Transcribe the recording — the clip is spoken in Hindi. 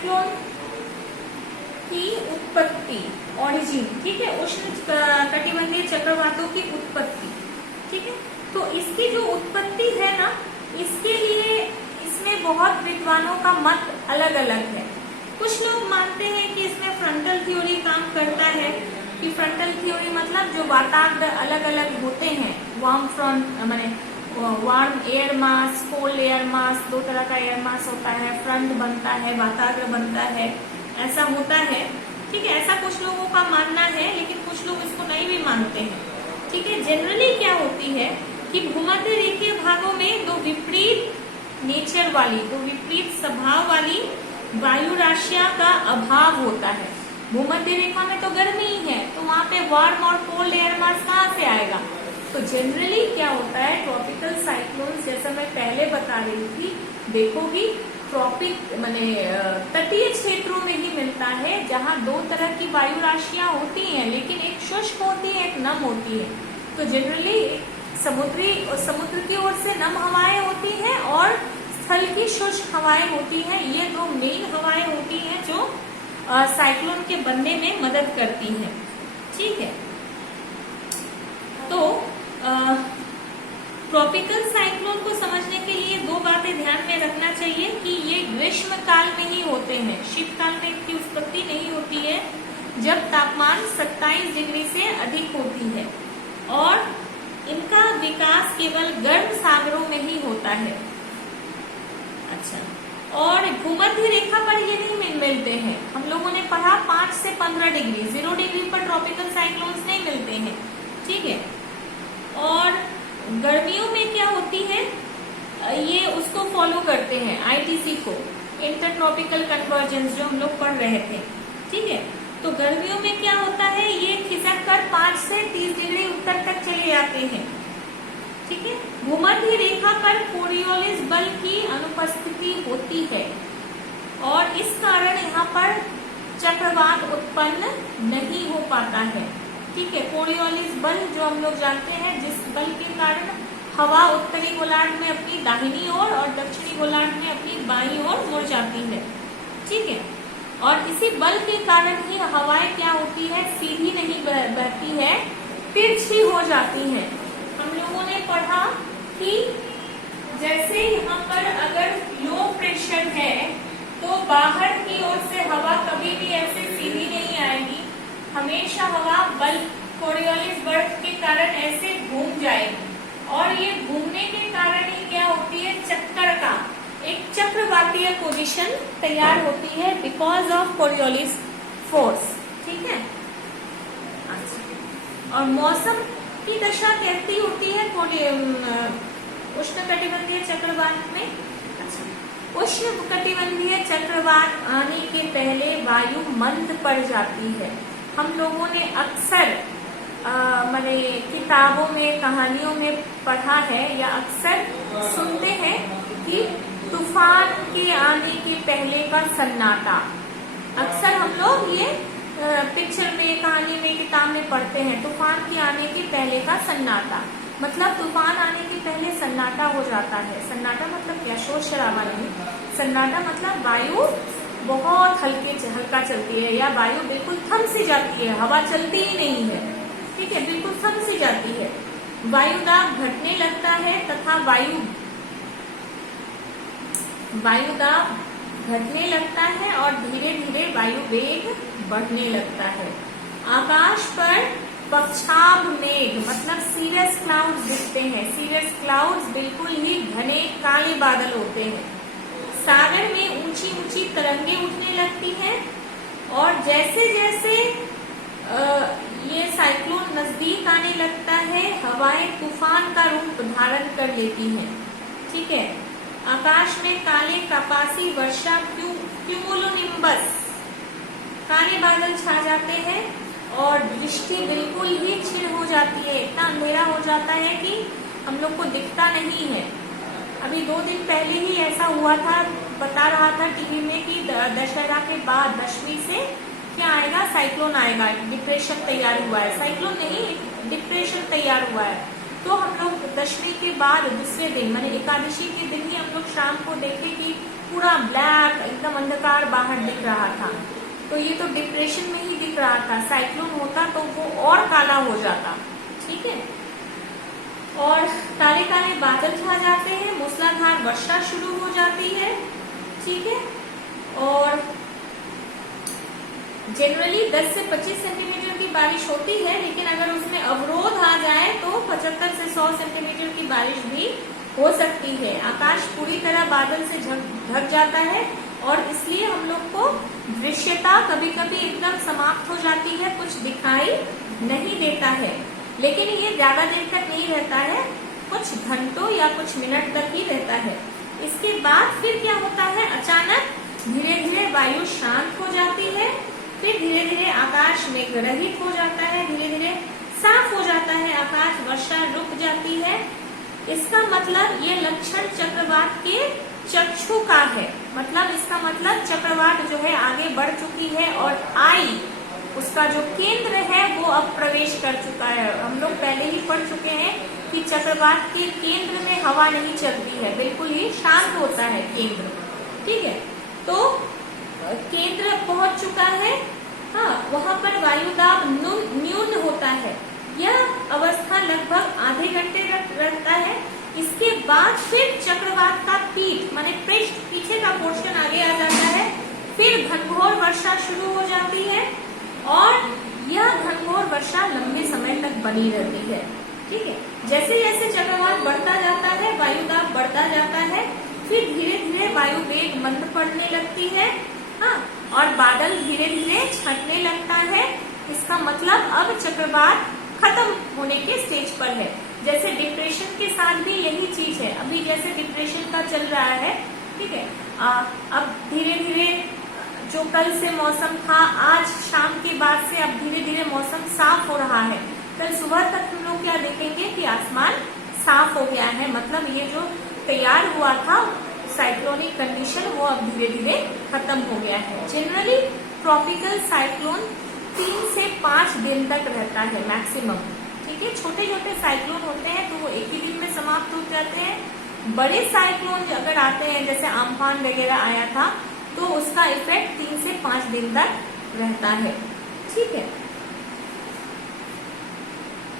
साइक्लोन की उत्पत्ति, ओरिजिन, ठीक है, उष्ण कटिबंधीय चक्रवातों की उत्पत्ति, ठीक है। तो इसकी जो उत्पत्ति है ना, इसके लिए इसमें बहुत विद्वानों का मत अलग अलग है। कुछ लोग मानते हैं कि इसमें फ्रंटल थ्योरी काम करता है, कि फ्रंटल थ्योरी मतलब जो वाताग्र अलग अलग होते हैं, वार्म फ्रंट माने warm air mass, cold air mass, दो तरह का एयर मास होता है, फ्रंट बनता है, वाताग्र बनता है, ऐसा होता है, ठीक है। ऐसा कुछ लोगों का मानना है, लेकिन कुछ लोग इसको नहीं भी मानते हैं, ठीक है। जनरली क्या होती है कि भूमध्य रेखीय भागों में दो विपरीत नेचर वाली, दो विपरीत स्वभाव वाली वायु राशियां का अभाव होता है। भूमध्य रेखा में तो गर्मी ही है, तो वहां पे वार्म और कोल्ड एयर मास कहाँ से आएगा। तो जनरली क्या होता है, ट्रॉपिकल साइक्लोन, जैसा मैं पहले बता रही थी, देखोगी ट्रॉपिक माने तटीय क्षेत्रों में ही मिलता है, जहाँ दो तरह की वायु राशियां होती हैं, लेकिन एक शुष्क होती है, एक नम होती है। तो जनरली समुद्र की ओर से नम हवाएं होती हैं और स्थल की शुष्क हवाएं होती हैं। ये दो मेन हवाएं होती हैं जो साइक्लोन के बनने में मदद करती हैं, ठीक है। तो ट्रॉपिकल साइक्लोन को समझने के लिए दो बातें ध्यान में रखना चाहिए कि ये ग्रीष्म काल में ही होते हैं, शीतकाल में इनकी उत्पत्ति नहीं होती है, जब तापमान 27 डिग्री से अधिक होती है, और इनका विकास केवल गर्म सागरों में ही होता है। अच्छा, और भूमध्य रेखा पर ये नहीं मिलते हैं। हम लोगों ने पढ़ा 5 से 15 डिग्री, 0 डिग्री पर ट्रॉपिकल साइक्लोन्स नहीं मिलते हैं, ठीक है। और गर्मियों में क्या होती है, ये उसको फॉलो करते हैं, आईटीसी को, इंटरट्रॉपिकल कन्वर्जेंस, जो हम लोग पढ़ रहे थे, ठीक है। तो गर्मियों में क्या होता है, ये खिसक कर 5 से 30 डिग्री उत्तर तक चले जाते हैं, ठीक है। भूमध्य रेखा पर कोरियोलिस बल की अनुपस्थिति होती है, और इस कारण यहाँ पर चक्रवात उत्पन्न नहीं हो पाता है, ठीक है। कोरियोलिस बल जो हम लोग जानते हैं, जिस बल के कारण हवा उत्तरी गोलार्ध में अपनी दाहिनी ओर और दक्षिणी गोलार्ध में अपनी बाईं ओर मुड़ जाती है, ठीक है। और इसी बल के कारण ही हवाएं क्या होती है, सीधी नहीं बहती है, तिरछी हो जाती है। हम लोगों ने पढ़ा कि जैसे यहाँ पर अगर लो प्रेशर है, तो बाहर की ओर से हवा कभी भी ऐसे सीधी नहीं आएगी, हमेशा हवा बल, कोरियोलिस बल के कारण ऐसे घूम जाएगी, और ये घूमने के कारण ही क्या होती है, चक्कर का एक चक्रवातीय पोजीशन तैयार होती है, बिकॉज ऑफ कोरियोलिस फोर्स, ठीक है। अच्छा, और मौसम की दशा कैसी होती है उष्ण कटिबंधीय चक्रवात में। अच्छा, उष्ण कटिबंधीय चक्रवात आने के पहले वायु मंद पड़ जाती है। हम लोगों ने अक्सर माने किताबों में, कहानियों में पढ़ा है, या अक्सर सुनते हैं कि तूफान के आने के पहले का सन्नाटा। अक्सर हम लोग ये पिक्चर में, कहानी में, किताब में पढ़ते हैं, तूफान के आने के पहले का सन्नाटा, मतलब तूफान आने के पहले सन्नाटा हो जाता है। सन्नाटा मतलब क्या, शोर शराबा नहीं, सन्नाटा मतलब वायु बहुत हल्का चलती है, या वायु बिल्कुल थम सी जाती है, हवा चलती ही नहीं है, ठीक है, बिल्कुल थम सी जाती है। वायु दाब घटने लगता है तथा वायु दाब घटने लगता है, और धीरे धीरे वायु वेग बढ़ने लगता है। आकाश पर पक्षाभ मेघ मतलब सीरस क्लाउड्स दिखते हैं। सीरस क्लाउड्स बिल्कुल ही घने काले बादल होते हैं। सागर में ऊंची ऊंची तरंगे उठने लगती हैं, और जैसे जैसे ये साइक्लोन नजदीक आने लगता है, हवाएं तूफान का रूप धारण कर लेती हैं, ठीक है। आकाश में काले कपासी वर्षा क्यूमुलोनिम्बस, काले बादल छा जाते हैं, और दृष्टि बिल्कुल ही क्षीण हो जाती है, इतना अंधेरा हो जाता है कि हम लोग को दिखता नहीं है। अभी 2 दिन पहले ही ऐसा हुआ था, बता रहा था टीवी में कि दशहरा के बाद 10वीं से क्या आएगा, साइक्लोन आएगा, डिप्रेशन तैयार हुआ है। साइक्लोन नहीं, डिप्रेशन तैयार हुआ है। तो हम लोग दशमी के बाद दूसरे दिन माने एकादशी के दिन ही हम लोग शाम को देखे कि पूरा ब्लैक एकदम अंधकार बाहर दिख रहा था। तो ये तो डिप्रेशन में ही दिख रहा था, साइक्लोन होता तो वो और काला हो जाता। ठीक है, और काले काले बादल छा जाते हैं, मूसलाधार वर्षा शुरू हो जाती है। ठीक है, और जनरली 10 से 25 सेंटीमीटर की बारिश होती है, लेकिन अगर उसमें अवरोध आ जाए तो 75 से 100 सेंटीमीटर की बारिश भी हो सकती है। आकाश पूरी तरह बादल से ढक जाता है और इसलिए हम लोग को दृश्यता कभी कभी एकदम समाप्त हो जाती है, कुछ दिखाई नहीं देता है। लेकिन ये ज्यादा देर तक नहीं रहता है, कुछ घंटों या कुछ मिनट तक ही रहता है। इसके बाद फिर क्या होता है, अचानक धीरे धीरे वायु शांत हो जाती है, फिर धीरे धीरे आकाश मेघ रहित हो जाता है, धीरे धीरे साफ हो जाता है आकाश, वर्षा रुक जाती है। इसका मतलब ये लक्षण चक्रवात के चक्षु का है, मतलब इसका मतलब चक्रवात जो है आगे बढ़ चुकी है और आई उसका जो केंद्र है वो अब प्रवेश कर चुका है। हम लोग पहले ही पढ़ चुके हैं कि चक्रवात के केंद्र में हवा नहीं चलती है, बिल्कुल ही शांत होता है केंद्र। ठीक है, तो केंद्र पहुंच चुका है। हाँ, वहाँ पर वायुदाब न्यून होता है। यह अवस्था लगभग आधे घंटे रहता है। इसके बाद फिर चक्रवात का पीठ माने पृष्ठ, पीछे का पोर्शन आगे आ जाता है, फिर घनघोर वर्षा शुरू हो जाती है और यह घनघोर वर्षा लंबे समय तक बनी रहती है। ठीक है, जैसे जैसे चक्रवात बढ़ता जाता है, वायुदाब बढ़ता जाता है, फिर धीरे धीरे वायु वेग मंद पड़ने लगती है। हाँ, और बादल धीरे धीरे छंटने लगता है। इसका मतलब अब चक्रवात खत्म होने के स्टेज पर है। जैसे डिप्रेशन के साथ भी यही चीज है, अभी जैसे डिप्रेशन का चल रहा है। ठीक है, अब धीरे धीरे जो कल से मौसम था, आज शाम के बाद से अब धीरे धीरे मौसम साफ हो रहा है। कल सुबह तक हम लोग क्या देखेंगे कि आसमान साफ हो गया है, मतलब ये जो तैयार हुआ था साइक्लोनिक कंडीशन वो अब धीरे धीरे खत्म हो गया है। जनरली ट्रॉपिकल साइक्लोन 3 से 5 दिन तक रहता है मैक्सिमम। ठीक है, छोटे छोटे साइक्लोन होते हैं तो वो एक ही दिन में समाप्त हो जाते हैं। बड़े साइक्लोन अगर आते हैं, जैसे अम्फान वगैरह आया था, तो उसका इफेक्ट 3 से 5 दिन तक रहता है। ठीक है।